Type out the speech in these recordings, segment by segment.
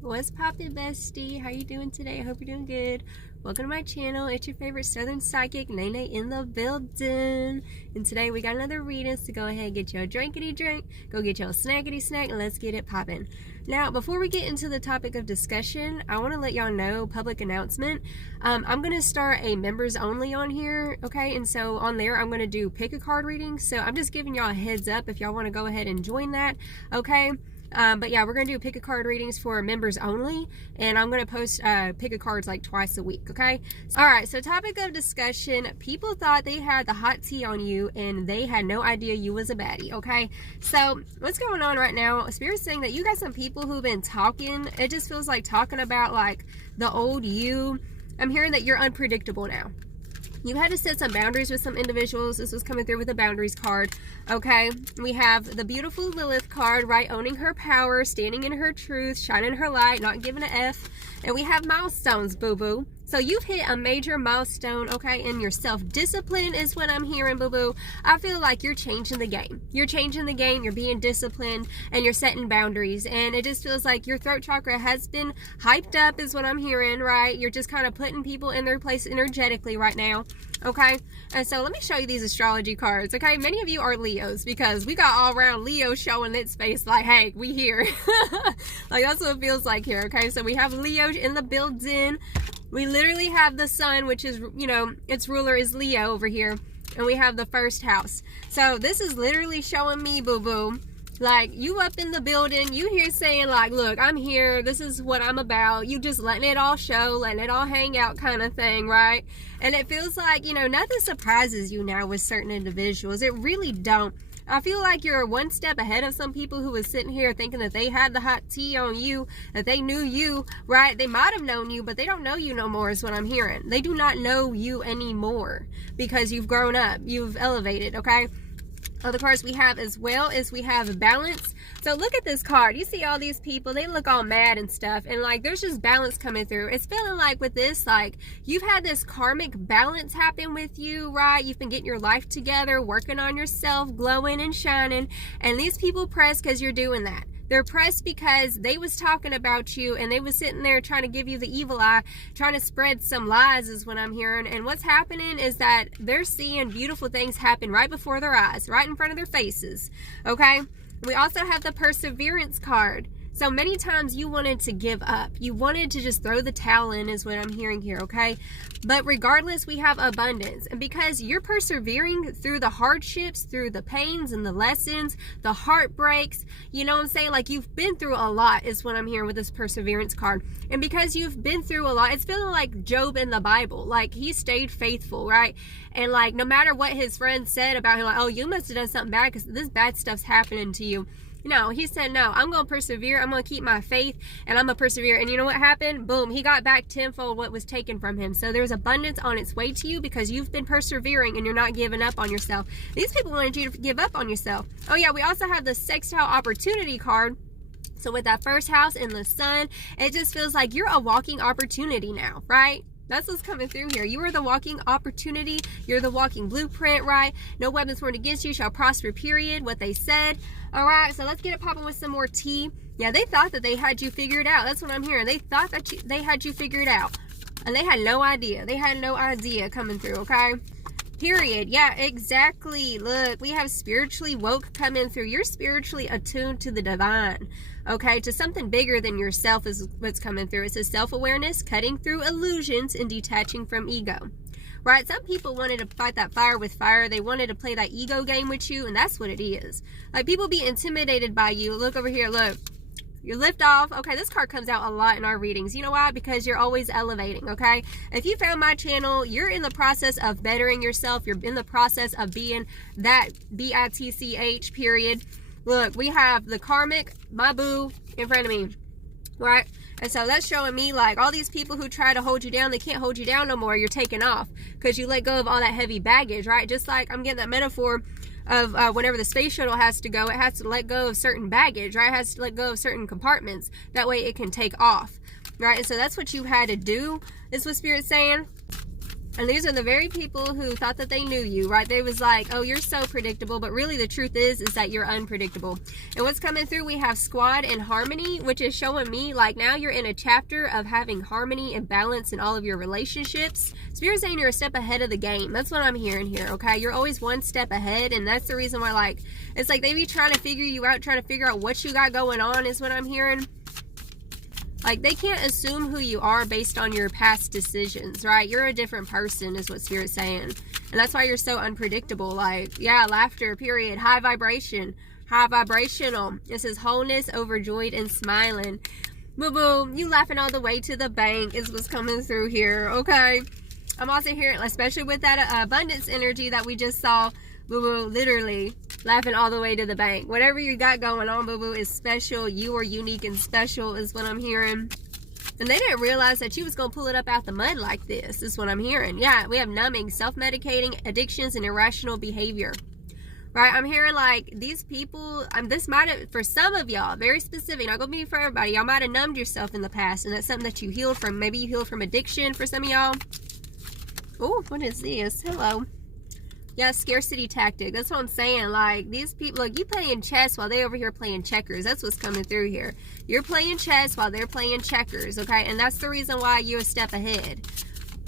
What's poppin', bestie? How you doing today? I hope you're doing good. Welcome to my channel. It's your favorite Southern Psychic, Nene, in the building. And today we got another reading, so go ahead and get your drinkity drink, go get your snackity snack, and let's get it poppin'. Now, before we get into the topic of discussion, I want to let y'all know, public announcement, I'm going to start a members only on here, okay? And so on there, I'm going to do pick a card reading. So I'm just giving y'all a heads up if y'all want to go ahead and join that, okay? But yeah, we're going to do pick a card readings for members only, and I'm going to post pick a cards like twice a week, okay? Alright, so topic of discussion, people thought they had the hot tea on you and they had no idea you was a baddie, okay? So what's going on right now, Spirit's saying that you got some people who've been talking, it just feels like talking about like the old you. I'm hearing that you're unpredictable now. You had to set some boundaries with some individuals. This was coming through with a boundaries card, okay? We have the beautiful Lilith card, right? Owning her power, standing in her truth, shining her light, not giving an F. And we have milestones, boo-boo. So you've hit a major milestone, okay? And your self-discipline is what I'm hearing, boo-boo. I feel like you're changing the game. You're changing the game, you're being disciplined, and you're setting boundaries. And it just feels like your throat chakra has been hyped up is what I'm hearing, right? You're just kind of putting people in their place energetically right now, okay? And so let me show you these astrology cards, okay? Many of you are Leos because we got all around Leo showing its face like, hey, we here. Like, that's what it feels like here, okay? So we have Leo in the building. We literally have the sun, which is, you know, its ruler is Leo over here. And we have the first house. So this is literally showing me, boo-boo, like, you up in the building, you here saying, like, look, I'm here, this is what I'm about. You just letting it all show, letting it all hang out kind of thing, right? And it feels like, you know, nothing surprises you now with certain individuals. It really don't. I feel like you're one step ahead of some people who was sitting here thinking that they had the hot tea on you, that they knew you, right? They might have known you, but they don't know you no more is what I'm hearing. They do not know you anymore because you've grown up, you've elevated, okay? Other cards we have as well is we have balance. So look at this card. You see all these people, they look all mad and stuff, and like there's just balance coming through. It's feeling like with this, like you've had this karmic balance happen with you, right? You've been getting your life together, working on yourself, glowing and shining, and these people press because you're doing that. They're pressed because they was talking about you and they was sitting there trying to give you the evil eye, trying to spread some lies is what I'm hearing. And what's happening is that they're seeing beautiful things happen right before their eyes, right in front of their faces, okay? We also have the perseverance card. So many times you wanted to give up. You wanted to just throw the towel in is what I'm hearing here, okay? But regardless, we have abundance. And because you're persevering through the hardships, through the pains and the lessons, the heartbreaks, you know what I'm saying? Like you've been through a lot is what I'm hearing with this perseverance card. And because you've been through a lot, it's feeling like Job in the Bible. Like he stayed faithful, right? And like no matter what his friends said about him, like, oh, you must have done something bad because this bad stuff's happening to you. No, he said, no, I'm going to persevere. I'm going to keep my faith and I'm going to persevere. And you know what happened? Boom, he got back tenfold what was taken from him. So there's abundance on its way to you because you've been persevering and you're not giving up on yourself. These people wanted you to give up on yourself. Oh yeah, we also have the sextile opportunity card. So with that first house and the sun, it just feels like you're a walking opportunity now, right? That's what's coming through here. You are the walking opportunity. You're the walking blueprint, right? No weapons formed against you shall prosper, period. What they said. All right, so let's get it popping with some more tea. Yeah, they thought that they had you figured out. That's what I'm hearing. They thought that they had you figured out. And they had no idea. They had no idea coming through, okay? Period. Yeah, exactly. Look, we have spiritually woke coming through. You're spiritually attuned to the divine, okay? To something bigger than yourself is what's coming through. It says self-awareness, cutting through illusions, and detaching from ego, right? Some people wanted to fight that fire with fire. They wanted to play that ego game with you, and that's what it is. Like, people be intimidated by you. Look over here. Look. You lift off. Okay, this card comes out a lot in our readings. You know why? Because you're always elevating, okay? If you found my channel, you're in the process of bettering yourself. You're in the process of being that BITCH, period. Look, we have the karmic, my boo, in front of me, right? And so that's showing me like all these people who try to hold you down, they can't hold you down no more. You're taking off because you let go of all that heavy baggage, right? Just like I'm getting that metaphor of whenever the space shuttle has to go, it has to let go of certain baggage, right? It has to let go of certain compartments. That way it can take off, right? And so that's what you had to do, is what Spirit's saying. And these are the very people who thought that they knew you, right? They was like, oh, you're so predictable. But really the truth is that you're unpredictable. And what's coming through, we have squad and harmony, which is showing me like now you're in a chapter of having harmony and balance in all of your relationships. Spirit's saying you're a step ahead of the game. That's what I'm hearing here, okay? You're always one step ahead. And that's the reason why, like, it's like they be trying to figure you out, trying to figure out what you got going on is what I'm hearing. Like, they can't assume who you are based on your past decisions, right? You're a different person is what Spirit's saying. And that's why you're so unpredictable. Like, yeah, laughter, period. High vibration. High vibrational. It says wholeness, overjoyed, and smiling. Boo-boo, you laughing all the way to the bank is what's coming through here, okay? I'm also hearing, especially with that abundance energy that we just saw, boo-boo, literally laughing all the way to the bank. Whatever you got going on, boo-boo, is special. You are unique and special is what I'm hearing. And they didn't realize that you was going to pull it up out the mud like this is what I'm hearing. Yeah, we have numbing, self-medicating, addictions, and irrational behavior. Right? I'm hearing like these people, this might have, for some of y'all, very specific, not going to be for everybody, y'all might have numbed yourself in the past. And that's something that you healed from. Maybe you healed from addiction for some of y'all. Oh, what is this? Hello. Yeah, scarcity tactic. That's what I'm saying. Like, these people, like, you playing chess while they over here playing checkers. That's what's coming through here. You're playing chess while they're playing checkers, okay? And that's the reason why you're a step ahead,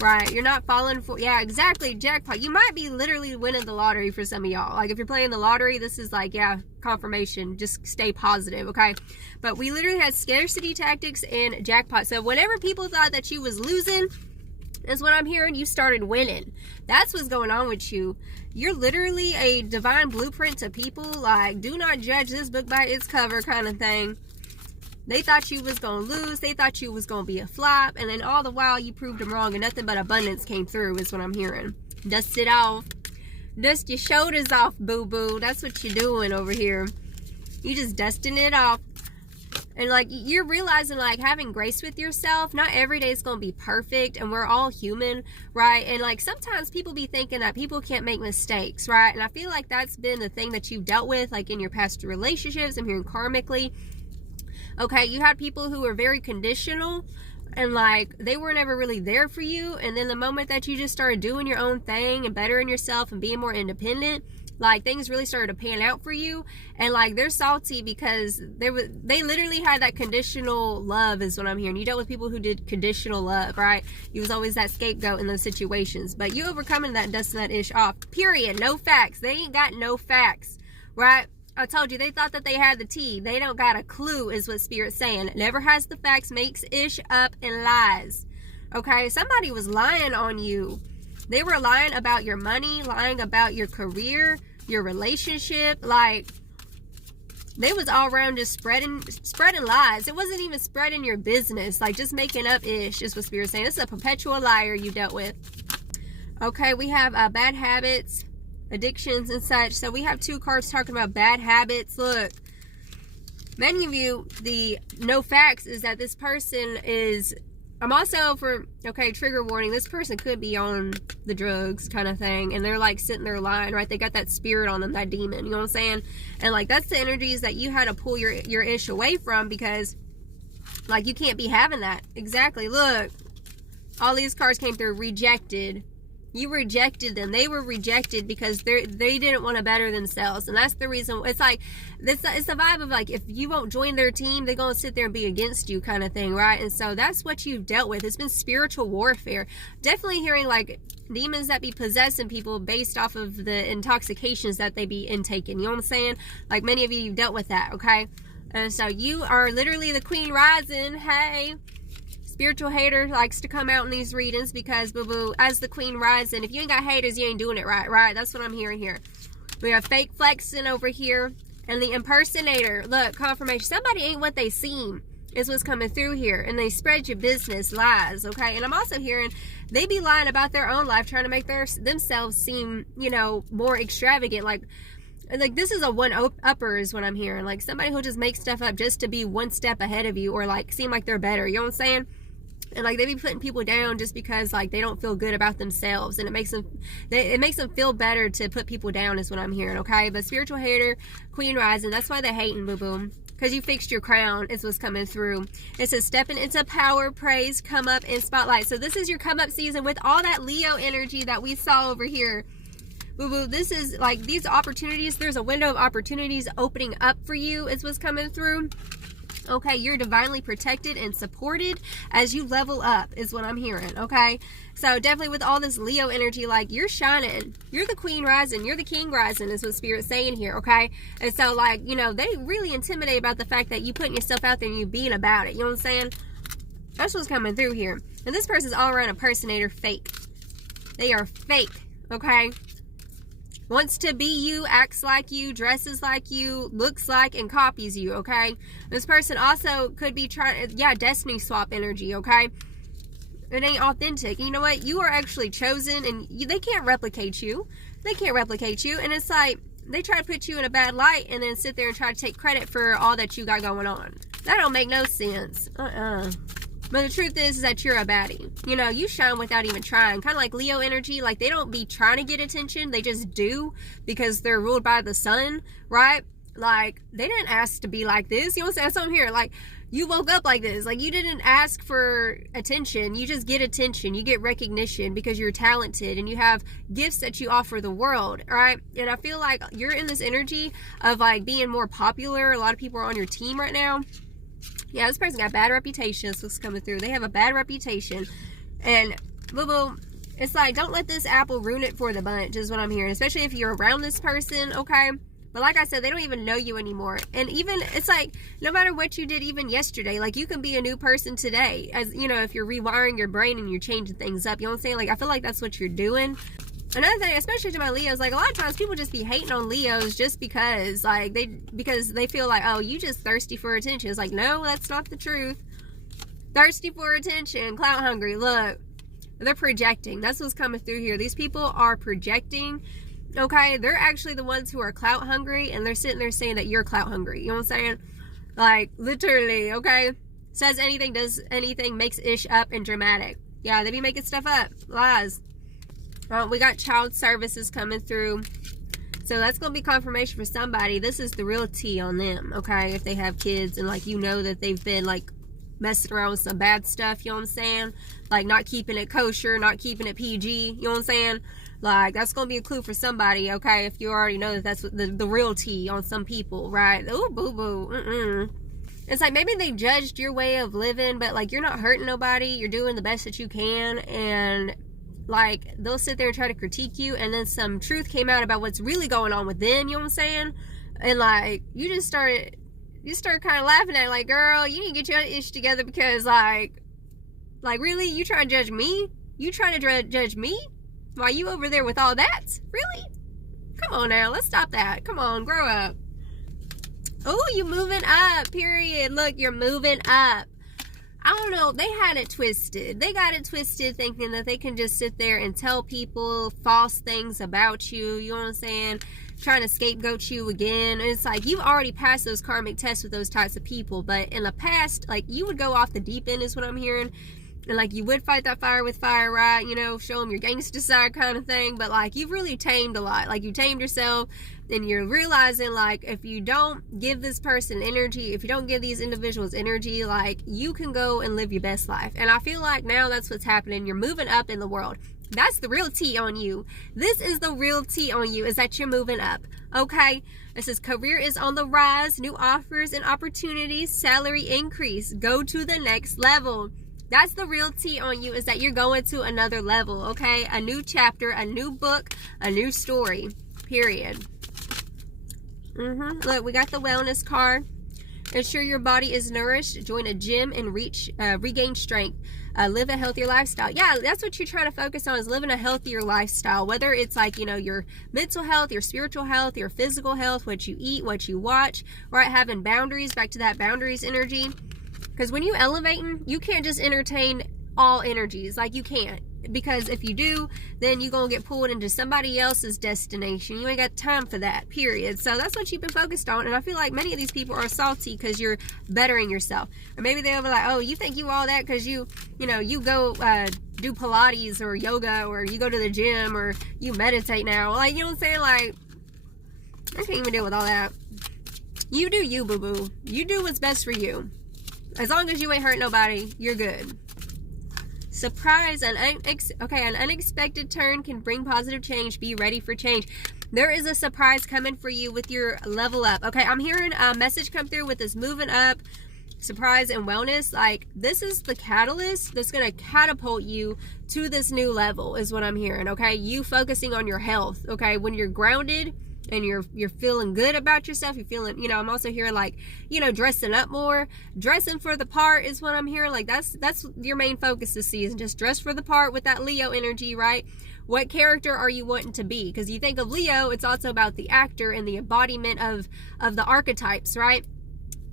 right? You're not falling for, yeah, exactly, jackpot. You might be literally winning the lottery for some of y'all. Like, if you're playing the lottery, this is like, yeah, confirmation. Just stay positive, okay? But we literally had scarcity tactics and jackpot. So whenever people thought that you was losing, is what I'm hearing, you started winning. That's what's going on with you. You're literally a divine blueprint to people. Like, do not judge this book by its cover kind of thing. They thought you was going to lose. They thought you was going to be a flop. And then all the while you proved them wrong and nothing but abundance came through is what I'm hearing. Dust it off. Dust your shoulders off, boo-boo. That's what you're doing over here. You just dusting it off. And like you're realizing, like, having grace with yourself, not every day is going to be perfect, and we're all human, right? And like sometimes people be thinking that people can't make mistakes, right? And I feel like that's been the thing that you've dealt with, like in your past relationships. I'm hearing karmically. Okay, you had people who were very conditional, and like they were never really there for you. And then the moment that you just started doing your own thing and bettering yourself and being more independent, like things really started to pan out for you. And like they're salty because they literally had that conditional love is what I'm hearing. You dealt with people who did conditional love, right? You was always that scapegoat in those situations, but you overcoming that, dusting that ish off, period. No facts. They ain't got no facts, right? I told you, they thought that they had the tea. They don't got a clue is what Spirit's saying. Never has the facts, makes ish up and lies. Okay, somebody was lying on you. They were lying about your money, lying about your career, your relationship. Like, they was all around just spreading lies. It wasn't even spreading your business. Like, just making up ish is what Spirit's saying. This is a perpetual liar you dealt with. Okay, we have bad habits, addictions, and such. So we have two cards talking about bad habits. Look, many of you, the no facts is that this person is... I'm also for, okay, trigger warning, this person could be on the drugs kind of thing, and they're like sitting there lying, right? They got that spirit on them, that demon, you know what I'm saying? And like that's the energies that you had to pull your ish away from, because like you can't be having that. Exactly. Look, all these cards came through. Rejected. You rejected them. They were rejected because they didn't want to better themselves. And that's the reason. It's like, it's the vibe of like, if you won't join their team, they're going to sit there and be against you kind of thing, right? And so that's what you've dealt with. It's been spiritual warfare. Definitely hearing like demons that be possessing people based off of the intoxications that they be intaking. You know what I'm saying? Like many of you, you've dealt with that, okay? And so you are literally the queen rising. Hey. Spiritual hater likes to come out in these readings because, boo-boo, as the queen rising, if you ain't got haters, you ain't doing it right, right? That's what I'm hearing here. We have fake flexing over here. And the impersonator, look, confirmation. Somebody ain't what they seem is what's coming through here. And they spread your business, lies, okay? And I'm also hearing they be lying about their own life, trying to make themselves seem, you know, more extravagant. Like this is a one-upper is what I'm hearing. Like somebody who just makes stuff up just to be one step ahead of you or like seem like they're better. You know what I'm saying? And like they be putting people down just because like they don't feel good about themselves, and it makes them feel better to put people down is what I'm hearing, okay? But spiritual hater, queen rising, that's why they're hating, boo boo. because you fixed your crown is what's coming through. It says stepping into power, praise, come up, and spotlight. So this is your come up season with all that Leo energy that we saw over here. Boo-boo, this is like these opportunities. There's a window of opportunities opening up for you is what's coming through. Okay, you're divinely protected and supported as you level up is what I'm hearing, okay? So definitely with all this Leo energy, like you're shining. You're the queen rising. You're the king rising is what Spirit's saying here, okay? And so like, you know, they really intimidate about the fact that you putting yourself out there and you being about it. You know what I'm saying? That's what's coming through here. And this person's all around impersonator, fake. They are fake, okay? Wants to be you, acts like you, dresses like you, looks like, and copies you, okay? This person also could be trying, yeah, destiny swap energy, okay? It ain't authentic. You know what? You are actually chosen, and they can't replicate you. They can't replicate you, and it's like, they try to put you in a bad light, and then sit there and try to take credit for all that you got going on. That don't make no sense. But the truth is that you're a baddie. You know, you shine without even trying. Kind of like Leo energy. Like, they don't be trying to get attention. They just do because they're ruled by the sun, right? Like, they didn't ask to be like this. You know what I'm saying? That's what I'm hearing. Like, you woke up like this. Like, you didn't ask for attention. You just get attention. You get recognition because you're talented and you have gifts that you offer the world, right? And I feel like you're in this energy of, like, being more popular. A lot of people are on your team right now. Yeah, this person got bad reputation. That's what's coming through. They have a bad reputation. And, boo-boo, it's like, don't let this apple ruin it for the bunch, is what I'm hearing. Especially if you're around this person, okay? But like I said, they don't even know you anymore. And even, it's like, no matter what you did even yesterday, like, you can be a new person today. As, you know, if you're rewiring your brain and you're changing things up. You know what I'm saying? Like, I feel like that's what you're doing. Another thing, especially to my Leos, like, a lot of times people just be hating on Leos just because, like, because they feel like, oh, you just thirsty for attention. It's like, no, that's not the truth. Thirsty for attention, clout hungry. Look, they're projecting. That's what's coming through here. These people are projecting, okay? They're actually the ones who are clout hungry, and they're sitting there saying that you're clout hungry. You know what I'm saying? Like, literally, okay? Says anything, does anything, makes ish up and dramatic. Yeah, they be making stuff up. Lies. We got child services coming through. So that's going to be confirmation for somebody. This is the real tea on them, okay? If they have kids and, like, you know that they've been, like, messing around with some bad stuff, you know what I'm saying? Like, not keeping it kosher, not keeping it PG, you know what I'm saying? Like, that's going to be a clue for somebody, okay? If you already know that that's the real tea on some people, right? Ooh, boo-boo, It's like, maybe they judged your way of living, but, like, you're not hurting nobody. You're doing the best that you can, and, like, they'll sit there and try to critique you, and then some truth came out about what's really going on with them, you know what I'm saying? And, like, you start kind of laughing at it, like, girl, you need to get your ish together because, like, really? You trying to judge me? You trying to judge me? While you over there with all that? Really? Come on now, let's stop that. Come on, grow up. Oh, you moving up, period. Look, you're moving up. I don't know, they had it twisted. They got it twisted thinking that they can just sit there and tell people false things about you, you know what I'm saying? Trying to scapegoat you again. And it's like, you've already passed those karmic tests with those types of people, but in the past, like, you would go off the deep end is what I'm hearing. And, like, you would fight that fire with fire, right? You know, show them your gangster side kind of thing. But, like, you've really tamed a lot. Like, you tamed yourself. And you're realizing, like, if you don't give this person energy, if you don't give these individuals energy, like, you can go and live your best life. And I feel like now that's what's happening. You're moving up in the world. That's the real tea on you. This is the real tea on you, is that you're moving up. Okay? It says career is on the rise. New offers and opportunities. Salary increase. Go to the next level. That's the real tea on you, is that you're going to another level, okay? A new chapter, a new book, a new story, period. Look, we got the wellness card. Ensure your body is nourished. Join a gym and regain strength. Live a healthier lifestyle. Yeah, that's what you're trying to focus on, is living a healthier lifestyle. Whether it's like, you know, your mental health, your spiritual health, your physical health, what you eat, what you watch, right? Having boundaries, back to that boundaries energy. Because when you elevating, you can't just entertain all energies. Like, you can't. Because if you do, then you're going to get pulled into somebody else's destination. You ain't got time for that, period. So that's what you've been focused on. And I feel like many of these people are salty because you're bettering yourself. Or maybe they'll be like, oh, you think you all that because you go do Pilates or yoga, or you go to the gym, or you meditate now. Like, you know what I'm saying? Like, I can't even deal with all that. You do you, boo-boo. You do what's best for you. As long as you ain't hurt nobody, you're good. Surprise, an unexpected turn can bring positive change. Be ready for change. There is a surprise coming for you with your level up. Okay, I'm hearing a message come through with this moving up, surprise, and wellness. Like, this is the catalyst that's going to catapult you to this new level is what I'm hearing. Okay, you focusing on your health. Okay, when you're grounded and you're feeling good about yourself, you're feeling, you know, I'm also hearing like, you know, dressing up more, dressing for the part is what I'm hearing. Like, that's your main focus this season. Just dress for the part with that Leo energy, right? What character are you wanting to be? Because you think of Leo, it's also about the actor and the embodiment of the archetypes, right?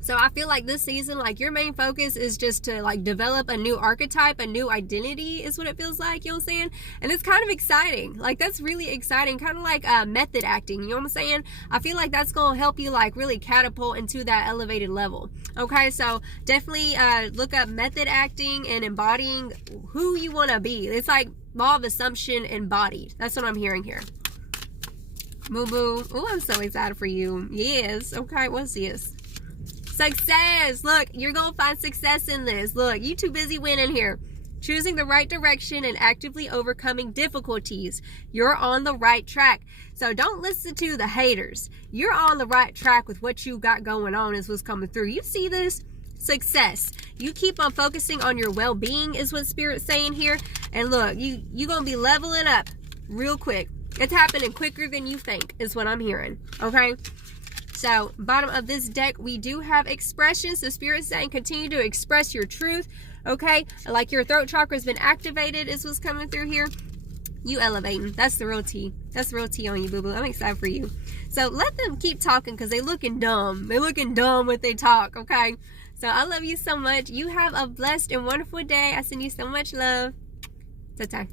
So I feel like this season, like, your main focus is just to like develop a new archetype, a new identity is what it feels like, you know what I'm saying? And it's kind of exciting. Like, that's really exciting. Kind of like method acting, you know what I'm saying? I feel like that's going to help you like really catapult into that elevated level. Okay, so definitely look up method acting and embodying who you want to be. It's like law of assumption embodied. That's what I'm hearing here. Boo boo. Oh, I'm so excited for you. Yes. Okay, what's this? Success. Look, you're going to find success in this. Look, you too busy winning here. Choosing the right direction and actively overcoming difficulties. You're on the right track. So don't listen to the haters. You're on the right track with what you got going on is what's coming through. You see this? Success. You keep on focusing on your well-being is what Spirit's saying here. And look, you're going to be leveling up real quick. It's happening quicker than you think is what I'm hearing. Okay? So, bottom of this deck, we do have expressions. So, Spirit's saying continue to express your truth, okay? Like your throat chakra has been activated is what's coming through here. You elevating. That's the real tea. That's the real tea on you, boo-boo. I'm excited for you. So, let them keep talking because they looking dumb. They're looking dumb when they talk, okay? So, I love you so much. You have a blessed and wonderful day. I send you so much love. Ta-ta.